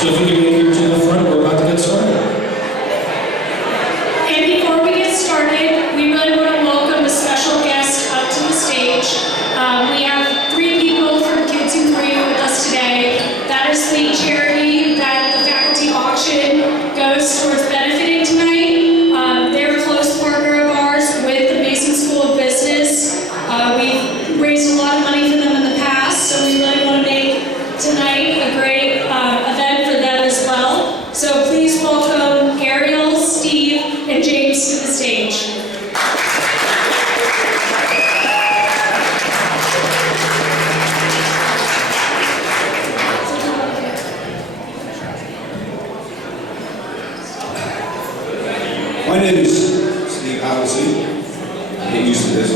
So if you can make your to the front, we're about to get started. And before we get started, we really want to welcome a special guest up to the stage. We have 3 people from Kids Who Grieve with us today. That is the charity that the faculty auction goes towards benefiting tonight. They're a close partner of ours with the Mason School of Business. We've raised a lot of money for them in the past, so we really want to make tonight a great event for them as well. So please welcome Ariel, Steve, and James to the stage. My name is Steve Appleseed. Get used to this.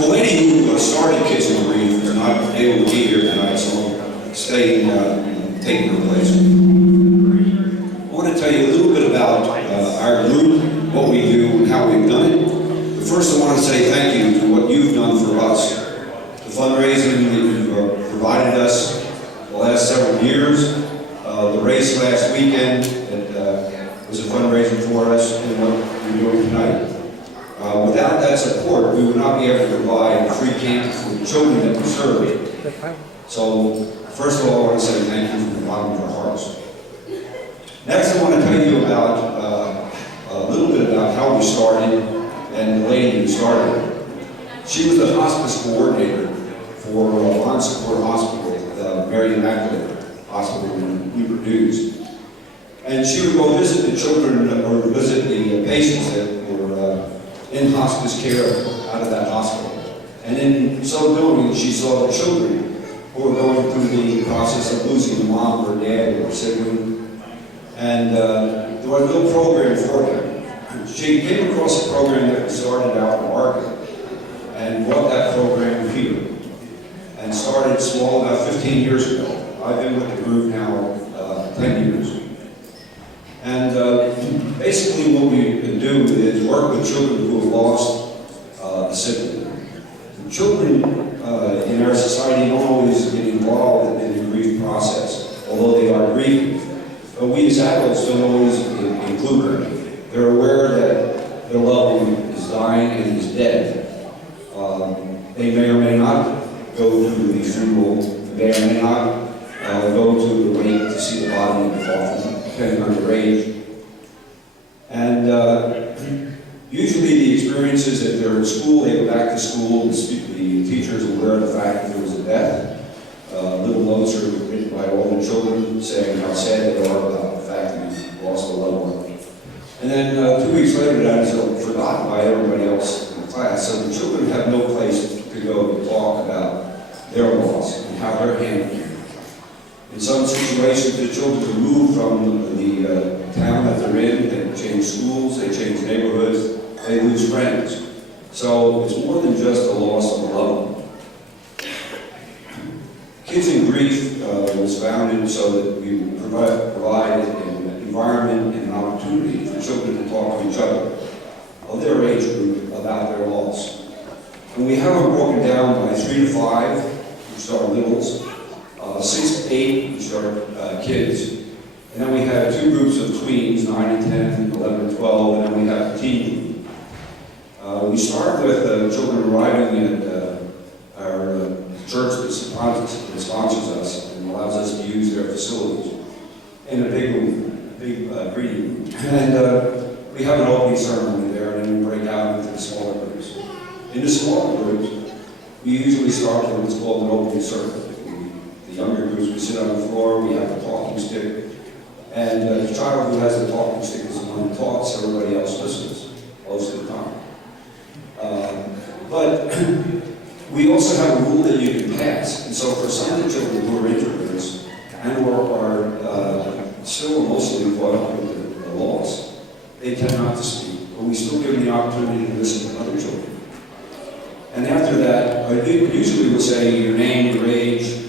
The lady who started Kids Who Grieve is not able to be here tonight, so I'll stay taking her place. I want to tell you a little bit about our group, what we do, and how we've done it. But first, I want to say thank you for what you've done for us. The fundraising that you've provided us the last several years, the race last weekend that was a fundraiser for us, and what we're doing tonight. Without that support, we would not be able to provide free camps for the children that we serve. So, first of all, I want to say thank you from the bottom of our hearts. Next, I want to tell you about a little bit about how we started and the lady who started it. She was the hospice coordinator for Bon Secours Hospital, the Mary Immaculate Hospital in Newport News. And she would go visit the children or visit the patients that were in hospice care out of that hospital. And in so doing, she saw the children who were going through the process of losing a mom or dad or a sibling. And there was no program for them. She came across a program that was started out in Oregon and brought that program here and started small about 15 years ago. I've been with the group now 10 years. And basically what we do is work with children who have lost a sibling. The children in our society don't always get involved in the grief process, although they are grieving. But we as adults don't always include them. They're aware that their loved one is dying and is dead. They may or may not go to the funeral. They may not go to the wake to see the body in the coffin, depending on their age. And usually the experience is that they're in school, they go back to school, the teachers are aware of the fact that there was a death. Little notes are written by all the children saying how sad they are about the fact that we lost a loved one. And then 2 weeks later, that is forgotten by everybody else in the class. So the children have no place to go to talk about their loss and how they're handling it. In some situations, the children can move from the town that they're in, they change schools, they change neighborhoods, they lose friends. So it's more than just the loss of a loved one. Kids in Grief was founded so that we provide an environment and an opportunity for children to talk to each other of their age group about their loss. And we have them broken down by 3 to 5, which are littles, 6 to 8, which are kids. And then we have 2 groups of tweens, 9 and 10, 11 and 12, and then we have a teen group. We start with children arriving at our church that sponsors us and allows us to use their facilities in a big room, greeting room. And we have an opening ceremony there, and then we break out into the smaller groups. In the smaller groups, we usually start with what's called an opening circle. The younger groups, we sit on the floor, we have a talking stick, and the child who has the talking stick is the one who talks, everybody else listens most of the time. But we also have a rule that you can pass, and so for some of the children who are introverts and who are still emotionally caught up with the loss, they tend not to speak, but we still give them the opportunity to listen to other children. And after that, usually we'll say your name, your age,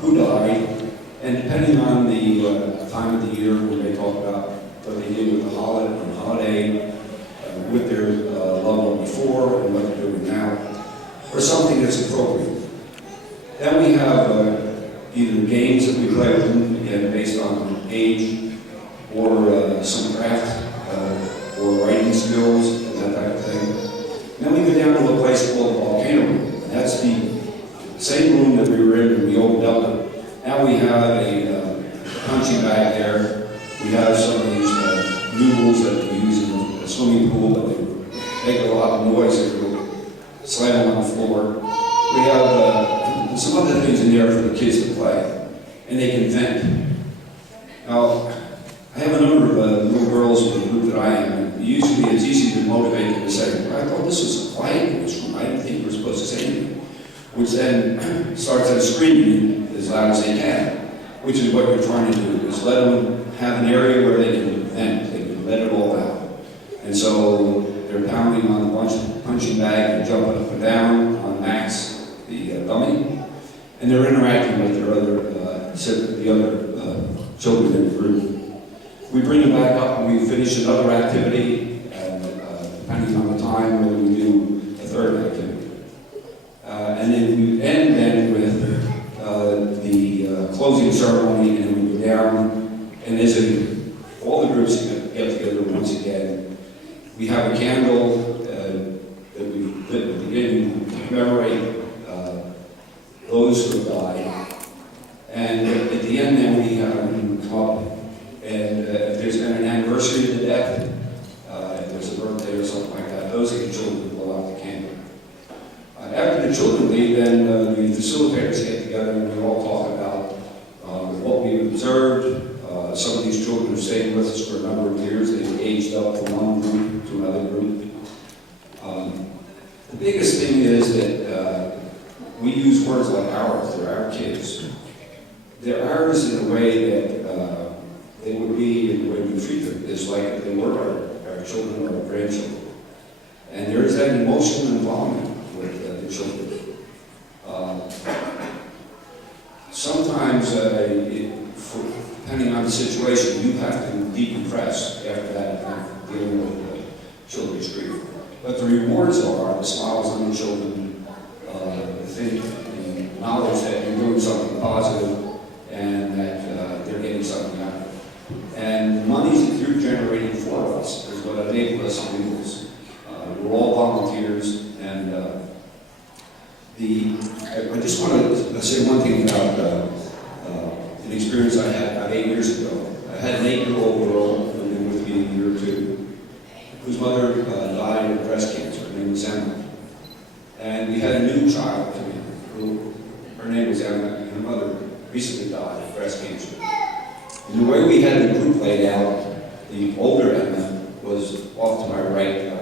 who died, and depending on the time of the year, we may talk about what they did with the holiday, with their loved one before, and what they're doing now, or something that's appropriate. Then we have either games that we play with them, again, based on age, or some craft, or writing skills, and that type of thing. Then we go down to a place called the Volcano Room. That's the same room that we were in when we opened up. Now we have a punching bag there. We have some of these noodles that we use in the swimming pool, but they make a lot of noise if you slam them on the floor. We have some other things in there for the kids to play, and they can vent. Now, I have a number of little girls in the group that I am, and usually it's easy to motivate them to say, well, I thought this was a quiet in this room. I didn't think we were supposed to say anything. Which then starts them screaming as loud as they can, which is what you're trying to do, is let them have an area where they can vent, they can let it all out. And so they're pounding on the punching bag and jumping up and down on Max, the dummy, and they're interacting with their other, the other children in the group. We bring them back up and we finish another activity, and depending on the time, whether we do a third activity. And then we end then with the closing ceremony, and we go down, and as all the groups get together once again. We have a candle that we lit at the beginning to commemorate those who have died. And at the end then we have them come up, and if there's been an anniversary of the death, if there's a birthday or something like that, those are the children who blow out the candle. After the children leave, then the facilitators get together and we all talk about what we've observed. Some of these children have stayed with us for a number of years. They've aged up from one group to another group. The biggest thing is that we use words like ours. They're our kids. They're ours in a way that they would be in the way we treat them. It's like they were our children or our grandchildren. And there is that emotional involvement with the children. Sometimes, depending on the situation, you have to decompress after that event, dealing with children's grief. But the rewards are the smiles on the children, the knowledge that you're doing something positive and that they're getting something out of it. And the monies that you're generating for us is what enabled us to do this. We're all volunteers, and I just want to say one thing about an experience I had about 8 years ago. I had an 8-year-old girl who had been with me a year or two, whose mother died of breast cancer. Her name was Emma. And we had a new child come in, who, her name was Emma, and her mother recently died of breast cancer. And the way we had the group laid out, the older Emma was off to my right, I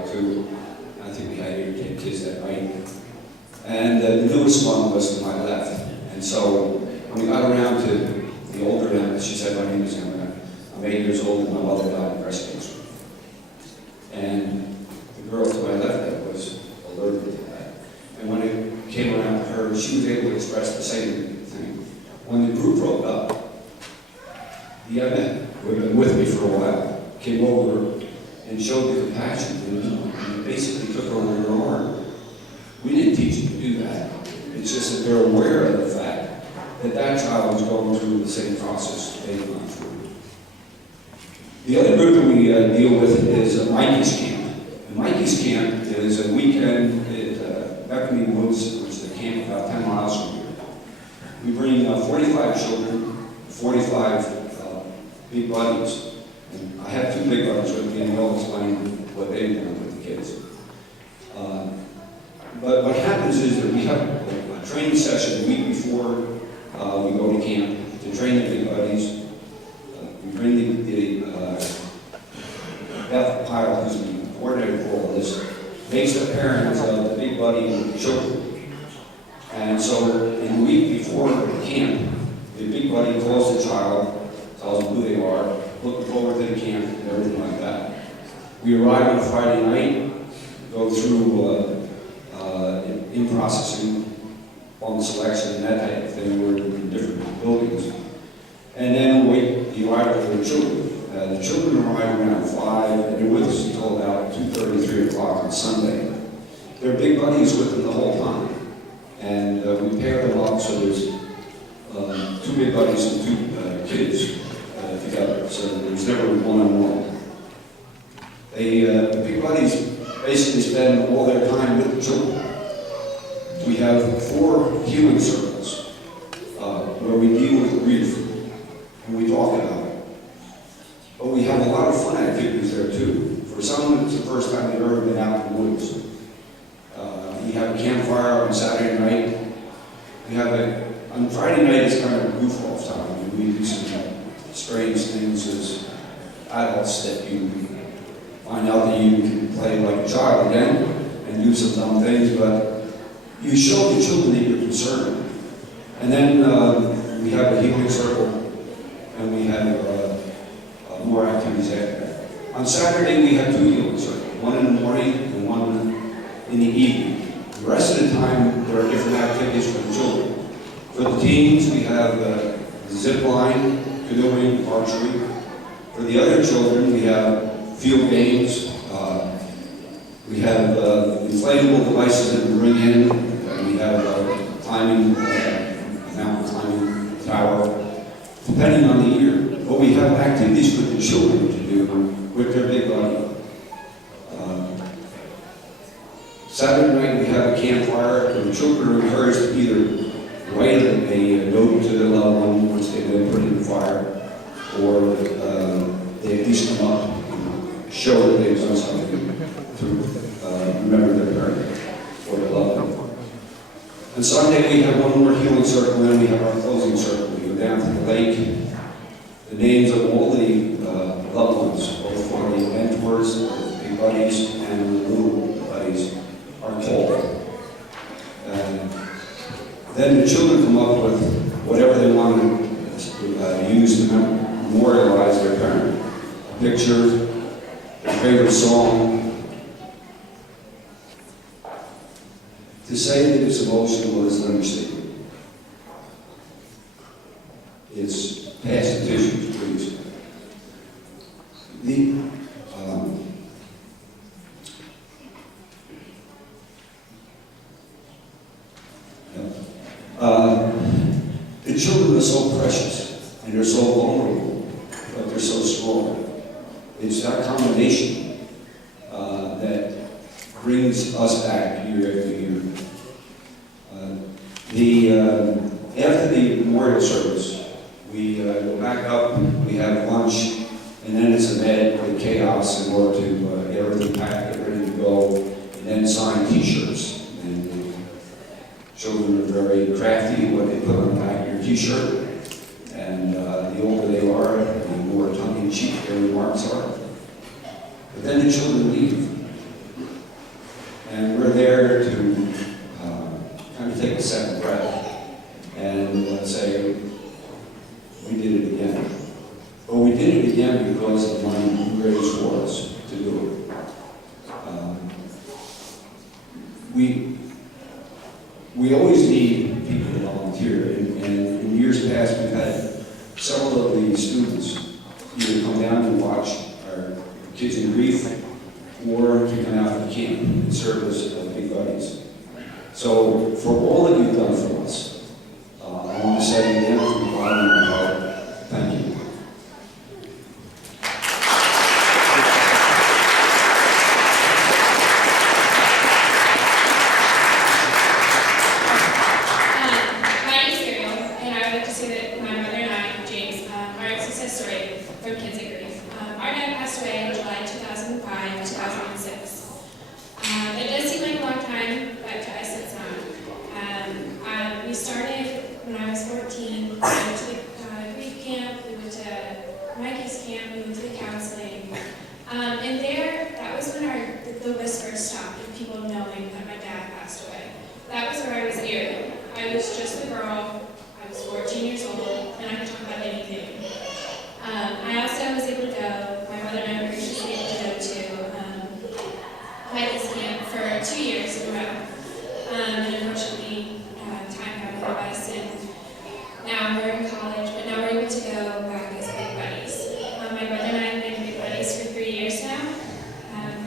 think we had 8 or 10 kids that night. And the newest one was to my left. And so when we got around to the older Emma, she said, my name is Emma. I'm 8 years old and my mother died of breast cancer. And the girl to my left was alerted to that. And when it came around to her, she was able to express the same thing. When the group broke up, the Emma, who had been with me for a while, came over and showed the compassion and basically took her under her arm. We didn't teach them to do that. It's just that they're aware of the fact that that child was going through the same process they've gone through. The other group that we deal with is Mikey's Camp. And Mikey's Camp is a weekend at Beckley Woods, which is a camp about 10 miles from here. We bring 45 children, 45 big buddies. And I have 2 big buddies with me, and they'll explain what they've done with the kids. But what happens is that we have a training session the week before we go to camp to train the big buddies. We bring the Beth Pyle, who's the coordinator for all this, makes the parents of the big buddy children. And so in the week before camp, the big buddy calls the child, tells them who they are, looking forward to the camp, and everything like that. We arrive on a Friday night, go through in processing on the selection and that type of thing. We're in different buildings. And then we wait the arrival of the children. The children arrive around 5, and they're with us until about 2:30, 3 o'clock on Sunday. Their big buddies with them the whole time. And we pair them up so there's two big buddies and two kids together, so there's never one-on-one. The big buddies basically spend all their time with the children. We have 4 healing circles where we deal with grief and we talk about it. But we have a lot of fun activities there too. For some, it's the first time they've ever been out in the woods. We have a campfire on Saturday night. We have on Friday night it's kind of a goof-off time. We do some strange things as adults that you find out that you can play like a child again and do some dumb things, but you show the children that you're concerned. And then we have a healing circle, and we have more activities after that. On Saturday, we have 2 healing circles, one in the morning and one in the evening. The rest of the time, there are different activities for the children. For the teens, we have zip line, canoeing, archery. For the other children, we have field games. We have inflatable devices that we bring in. We have climbing, mountain climbing tower, depending on the year. But we have activities for the children to do with their big buddy. Saturday night we have a campfire, and the children are encouraged to either write a note to their loved one once they've been put in the fire, or they at least come up and show that they've done something to remember their parent or their loved one. On Sunday we have one more healing circle, and then we have our closing circle. We go down to the lake. The names of all the loved ones, both for the mentors, the big buddies, and the little buddies, are told. Then the children come up with whatever they want to use to memorialize their parent. A picture, their favorite song. To say that it's emotional is an understatement. It's past the tissues, please. The children are so precious, and they're so vulnerable, but they're so strong. It's that combination that brings us back year after year. After the memorial service, we go back up, we have lunch, and then it's a mad with chaos in order to get everything packed, get ready to go, and then sign T-shirts. And the children are very crafty what they put on the back of your T-shirt, and the older they are, the more tongue-in-cheek their remarks are. But then the children leave, and we're there to kind of take a second breath and say, we did it again. But we did it again because the money raised for us to do it. We always need people to volunteer, and in years past we've had several of the students either come down and watch our Kids in Grief or to come out to camp and serve as big buddies. So for all that you've done for us, I want to say again from the bottom of my heart, thank you. My name is Ariel, and I would like to say that my mother and I, James, are a success story from Kids in Grief. Our dad passed away in July 2005, 2006. It does seem like a long time, but to us it's not. We started when I was 14. We went to the grief camp, we went to Mikey's camp, we went to the counseling. And there, that was when the whispers stopped of people knowing that my dad passed away. That was where I was Ariel. I was just a girl, I was 14 years old, and I could talk about anything. I also was able to go, my mother and I were graciously able to go to Michael's camp for 2 years in a row. And unfortunately, time got ahead of us, and now we're in college, but now we're able to go back as big buddies. My brother and I have been big buddies for 3 years now,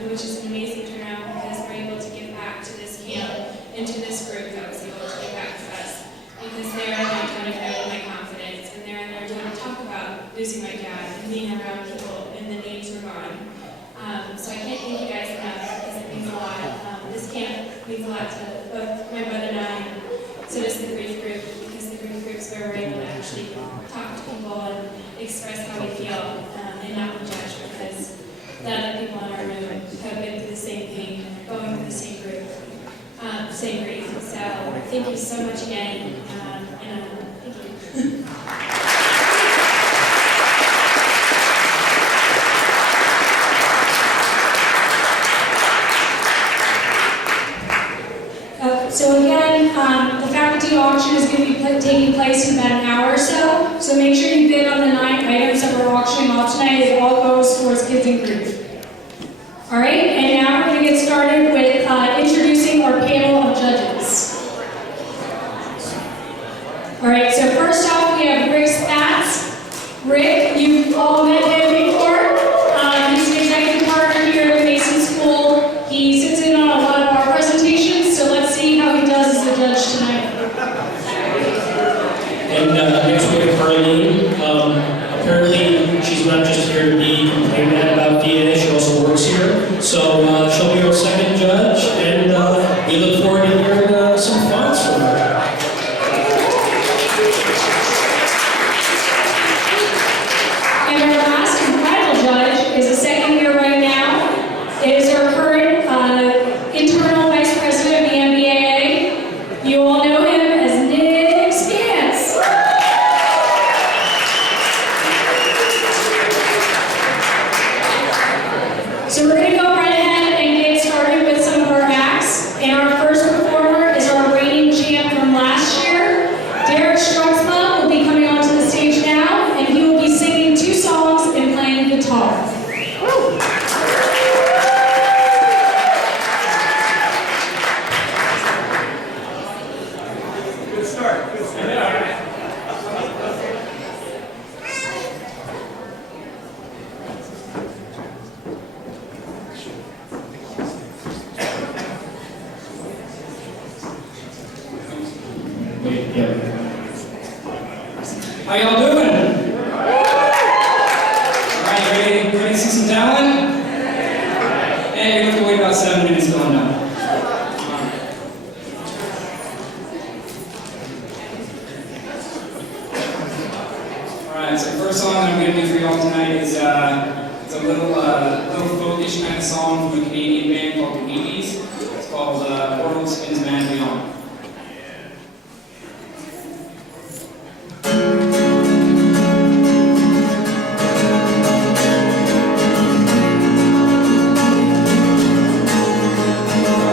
which is an amazing turnaround because we're able to give back to this camp and to this group that was able to give back to us. Because they're not doing it like a lot to both my brother and I, so does the grief group, because the grief groups where we're able to actually talk to people and express how we feel, and not be judged, because the other people in our room have been through the same thing, going through the same group, same grief. So thank you so much again, and thank you. So again, the faculty auction is going to be taking place in about an hour or so. So make sure you bid on the 9 items that we're auctioning off tonight. It all goes towards kids in grief. All right, and now we're going to get started with introducing our panel of judges. All right, so first off, we have Rick Spatz. Rick, you've all met him before. He's an executive partner here at Mason School. He sits in on a lot of our presentations, so let's see how he does as a judge tonight. And next we have Harleen. Apparently, she's not just here to be complaining about DNA, she also works here. So she'll be our second judge, and we look forward to hearing some thoughts from her. And our last and final judge is a second year right now. It is our current internal vice president of the MBAA. You all know him as Nick Spence. So we're going to go right ahead and get started with some of our acts. And our first performer is our reigning champ from last year. Derek Struxma will be coming onto the stage now, and he will be singing 2 songs and playing guitar. Good start. How y'all doing? All right, ready to see some talent? Hey, we have to wait about 7 minutes going down. All right, so the first song that I'm going to do for y'all tonight is it's a little folkish kind of song from a Canadian band called the Weebies. It's called World Spins Madly On. Thank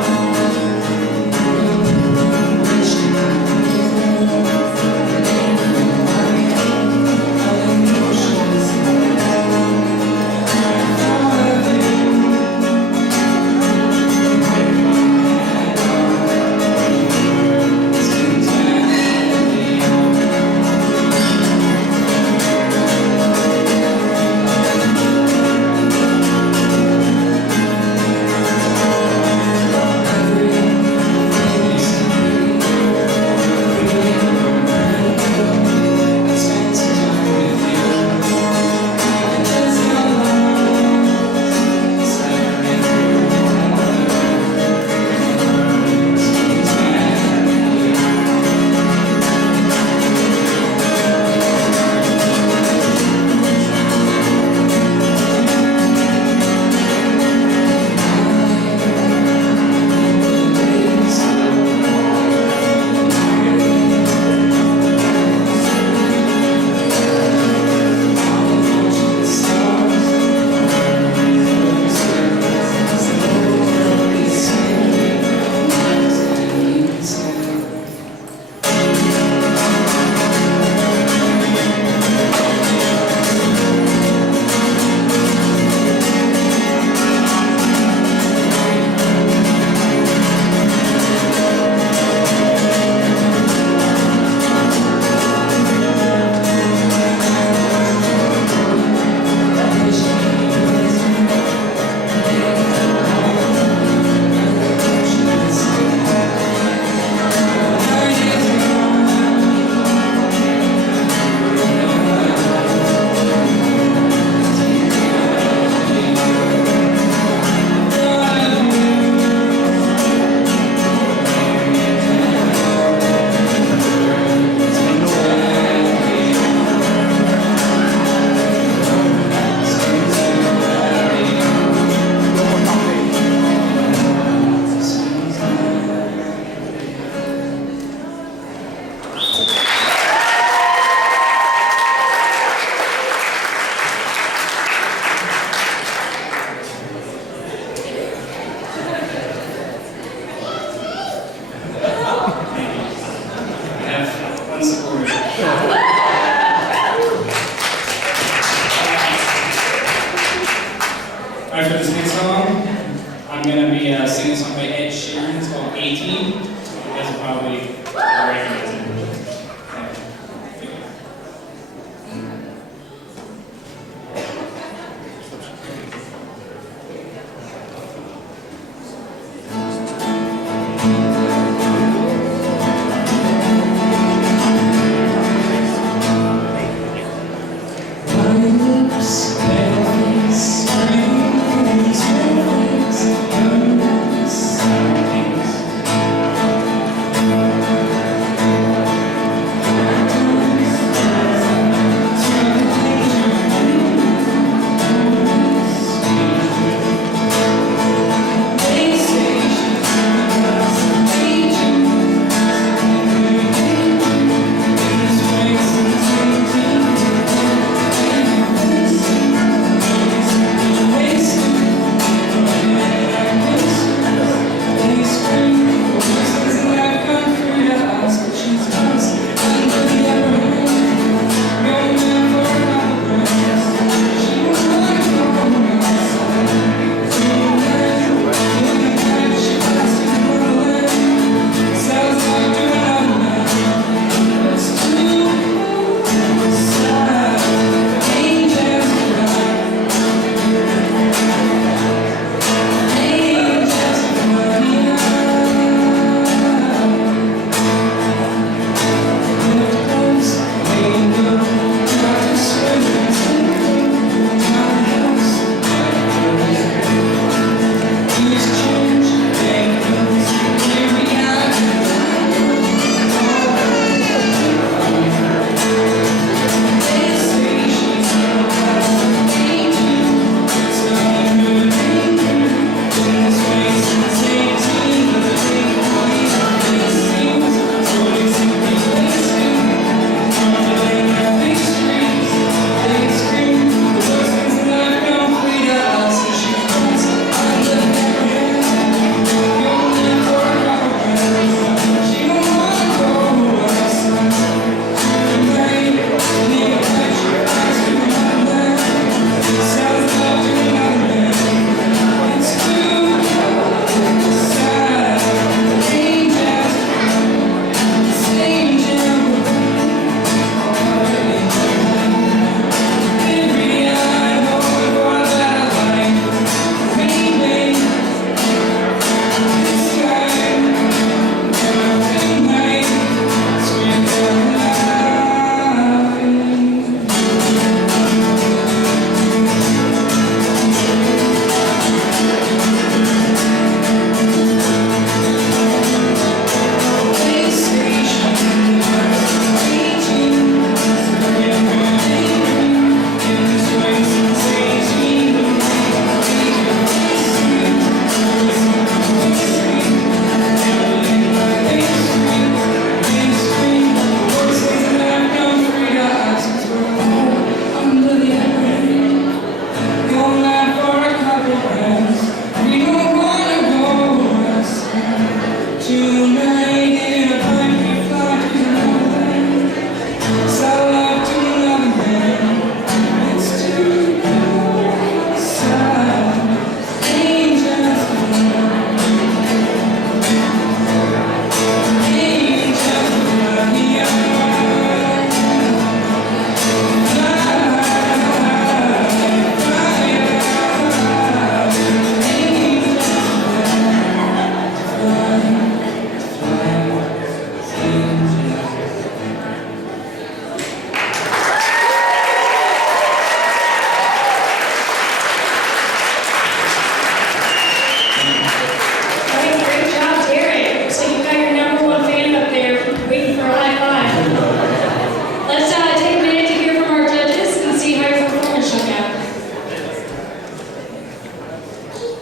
second song, I'm going to be singing a song by Ed Sheeran. It's called 18. You guys will probably recognize it.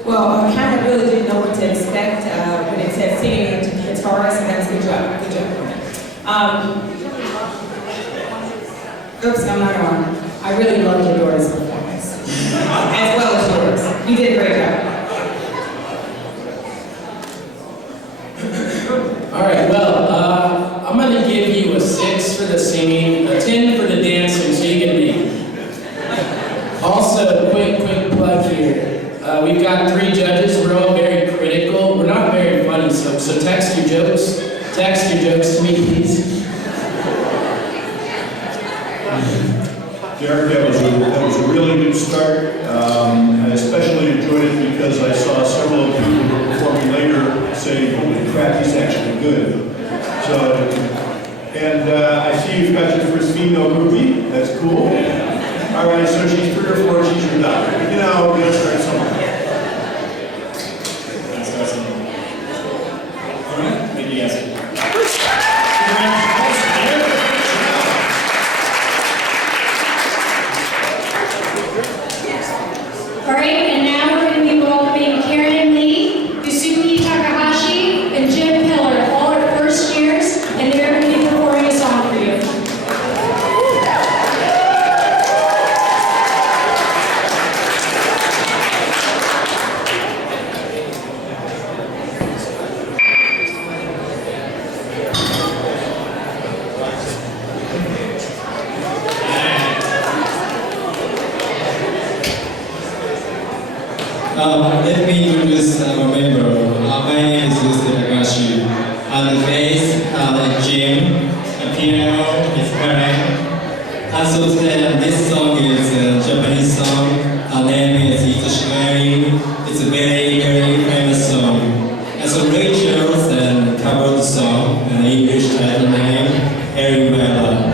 Well, I kind of really didn't know what to expect when it said singing guitarist, and that's good job. Good job. Oops, I'm not going. I really loved your daughter's performance, as well as yours. You did a great job. All right, well, I'm going to give you a 6 for the singing, a 10 for the dancing, so you can leave. Also, quick plug here. We've got got 3 judges. We're all very critical. We're not very funny, so text your jokes. Text your jokes to me, please. Derek, that was a really good start. I especially enjoyed it because I saw several of the people who were performing later say, holy crap, he's actually good. So, and I see you've got your first female groupie. That's cool. All right, so she's 3 or 4, she's your daughter. You know, we're going to start somewhere. That's awesome. All right, thank you guys. All right, and now we're going to be welcoming Karen Lee, Yusuke Takahashi, and Jim Pillar, all our first years, and they're going to be performing a song for you. Let me introduce our member. My name is Yusuke Takahashi. On the bass, Jim. The piano is Karen. Also today, this song is a Japanese song. Our name is Itoshigari. It's a very, very famous song. And so Ray Charles covered the song, and the English title name, Everywhere.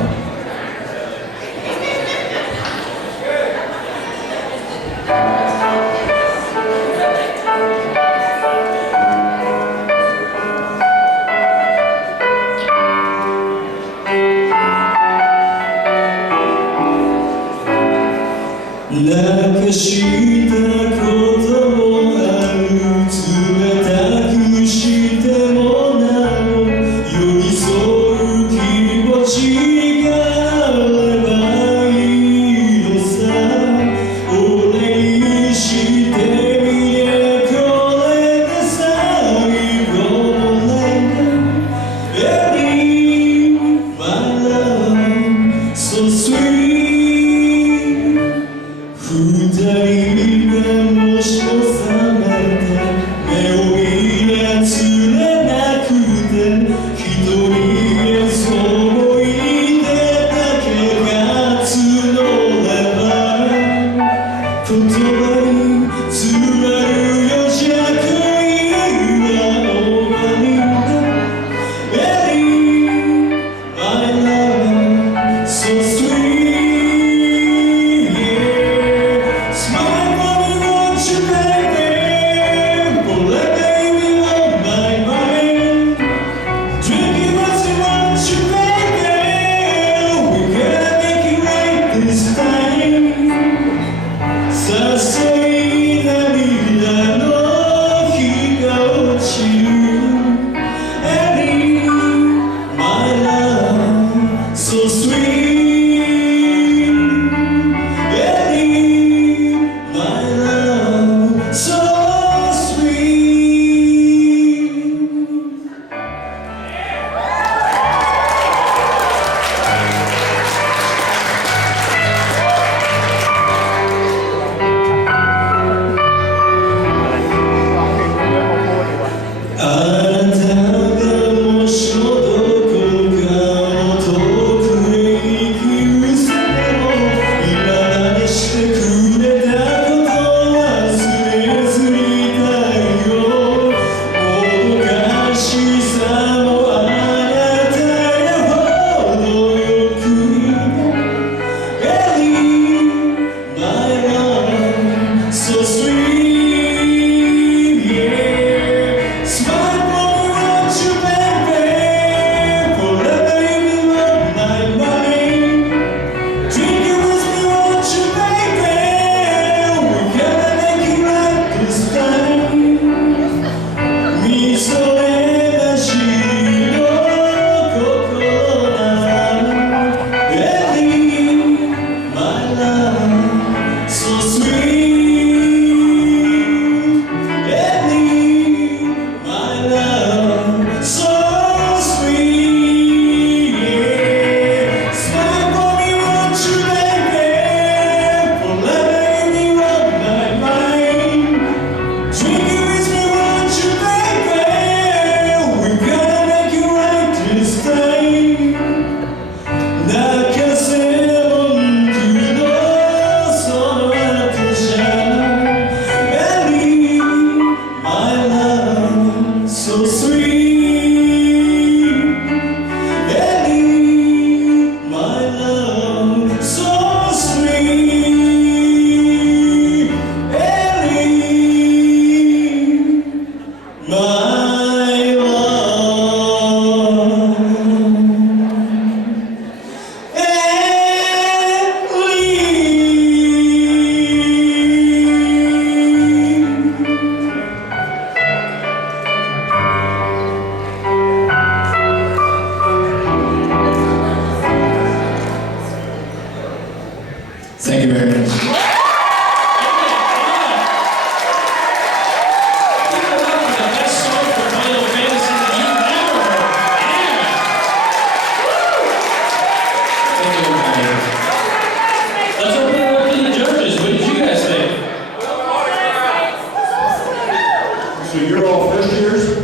So you're all first years?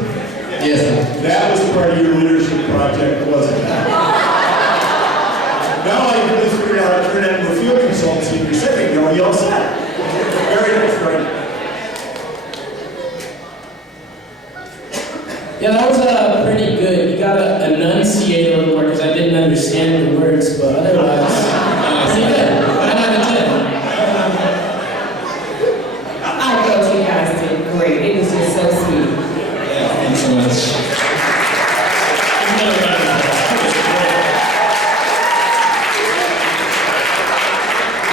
Yes, sir. That was part of your leadership project, wasn't it? Now I can just figure out how to turn that into a field consultancy. You're second, you know, you all set. Very nice, right? Yeah, that was pretty good. You gotta enunciate a little more because I didn't understand the words, but otherwise, pretty good. 9 out of 10. I thought you guys did great. It was just so sweet. Thanks so much.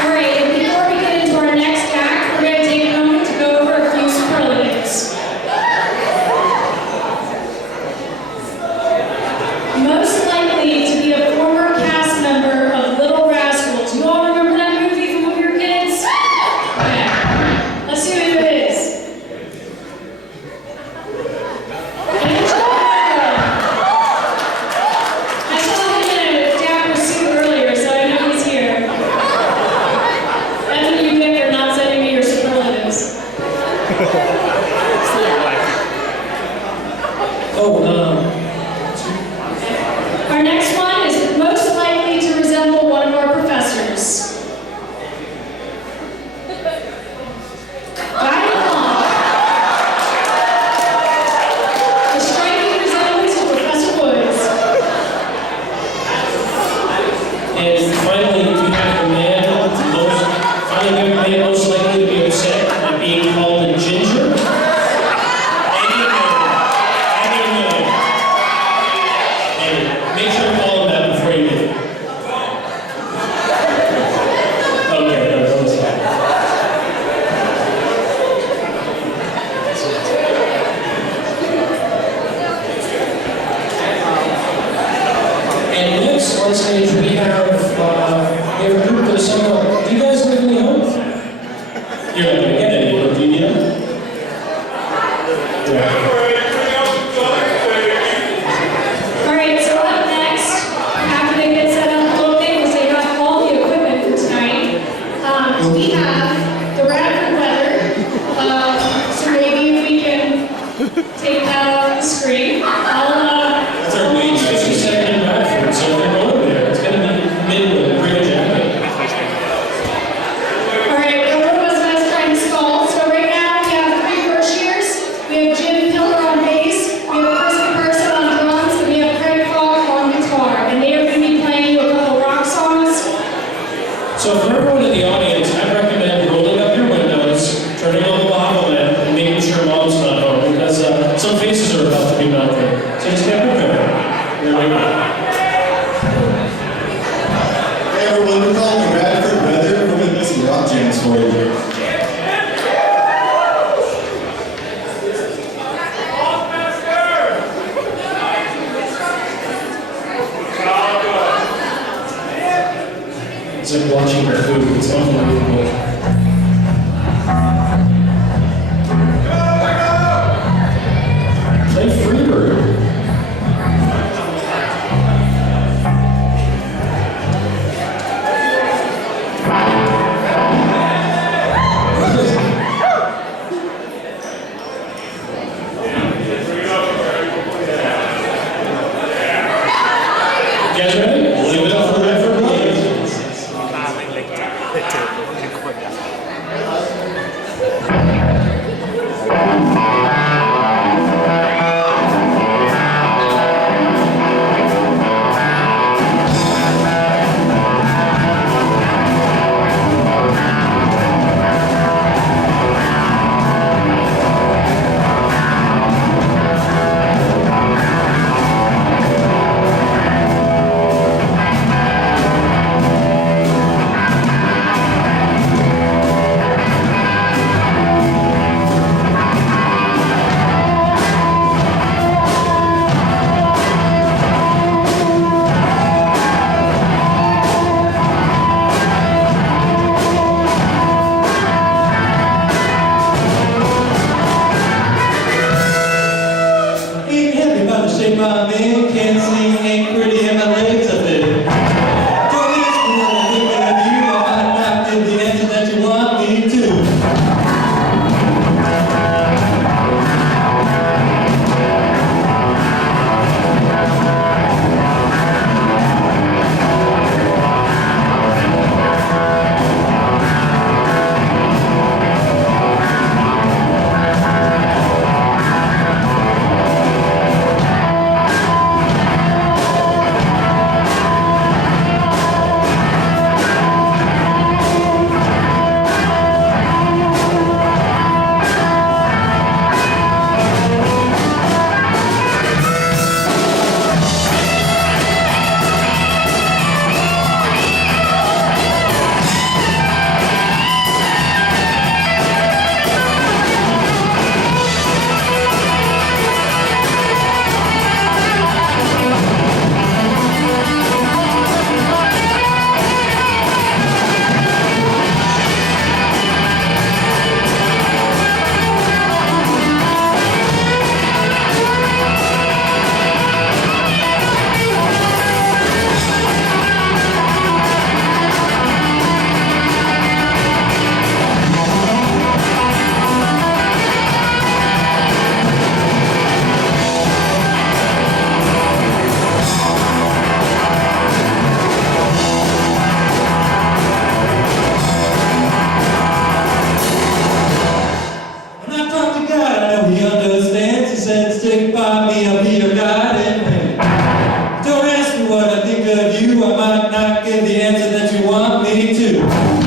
All right, and before we get into our next act, we're going to take a moment to go over a few superlatives. Most likely to be a former cast member of Little Rascals. You all remember that movie from when we were kids? Okay. Let's see who it is. Angela! I saw him in a dapper suit earlier, so I know he's here. That's what you get for not sending me your superlatives. Our next one is most likely to resemble one of our professors. Guy Long. A striking resemblance to Professor Woods. And finally, we have the man most likely to be upset at being called a ginger. Hey, make sure to call him that before you leave. Okay, no, that was fine. And next on stage we have a group of summer. Do you guys live in the home? You're not gonna get any, do you? Yeah. All right, so up next, after they get set up a little bit, because they got all the equipment for tonight, we have the Radford weather. So maybe if we can take that off the screen. That's our main 52nd in Radford, so if they're going there, it's gonna be Midwood, bring a jacket. All right, everyone was nice trying to stall. So right now we have 3 first years. We have Jim Pillar on bass, we have Kristen Person on drums, and we have Craig Falk on guitar. And they are going to be playing you a couple rock songs. So for everyone in the audience, I recommend rolling up your windows, turning on the lava lamp, and making sure mom's not home, because some faces are about to be melted. So just get prepared. Here we go. Hey everyone, we're calling the Radford Weather. We're going to do some rock jams for you. It's like watching your food. It's unbelievable. Play Freebird. You guys ready? Leave it up for Radford Weather. That you want me to. know he understands. He said, stick by me, I'll be your guiding hand. Don't ask me what I think of you, I might not give the answer that you want me to.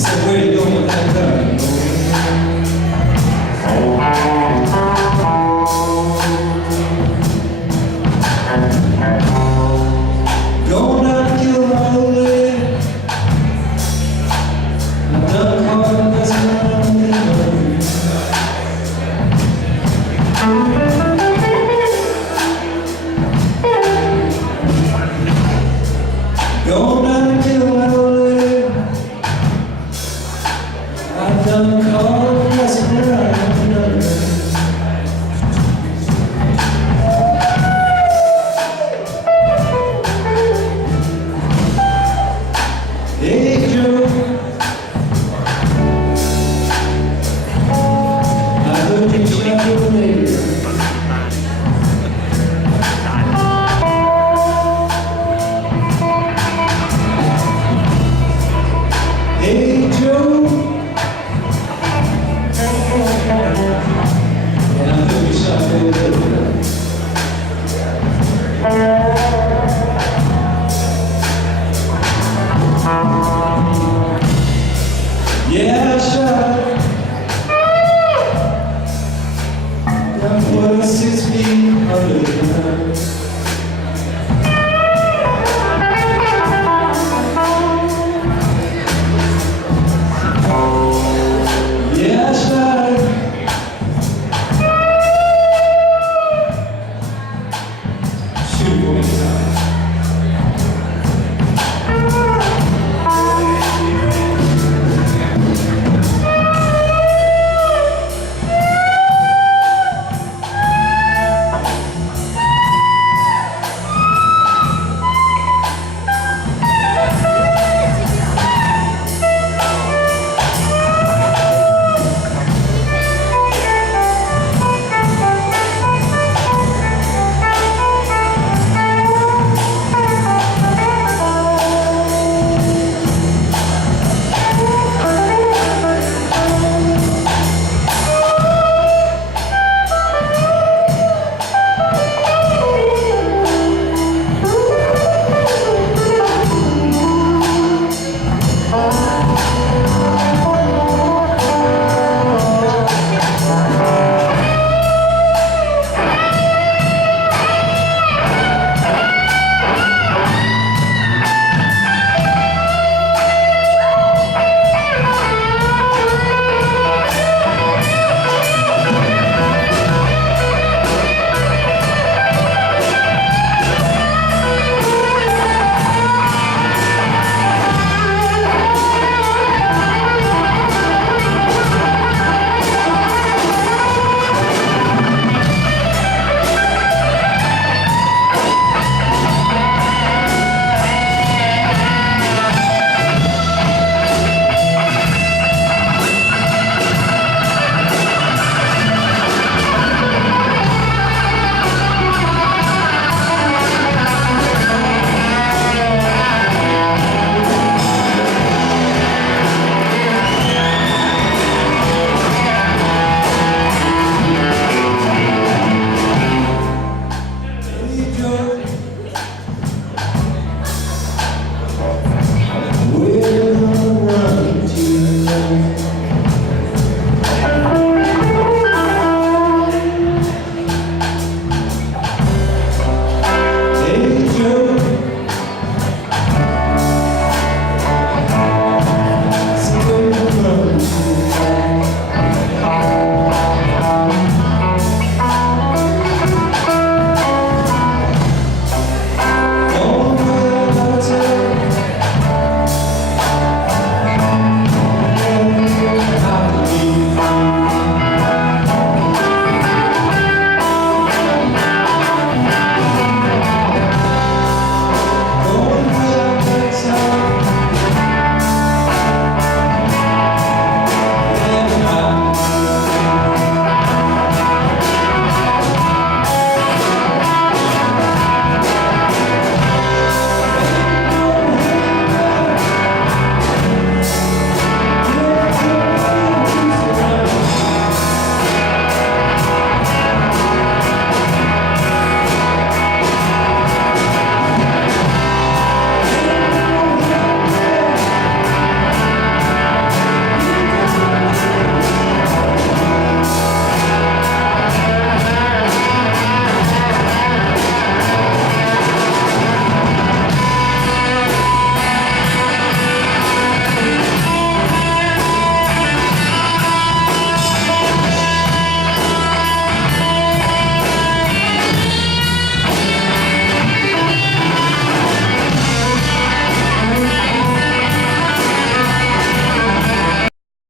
said, where you going with that gun? Gonna kill my old lady. I'm done calling this one. Gonna kill my old lady. I'm done calling this one. Hey Joe, I heard you shot your lady. Hey Joe,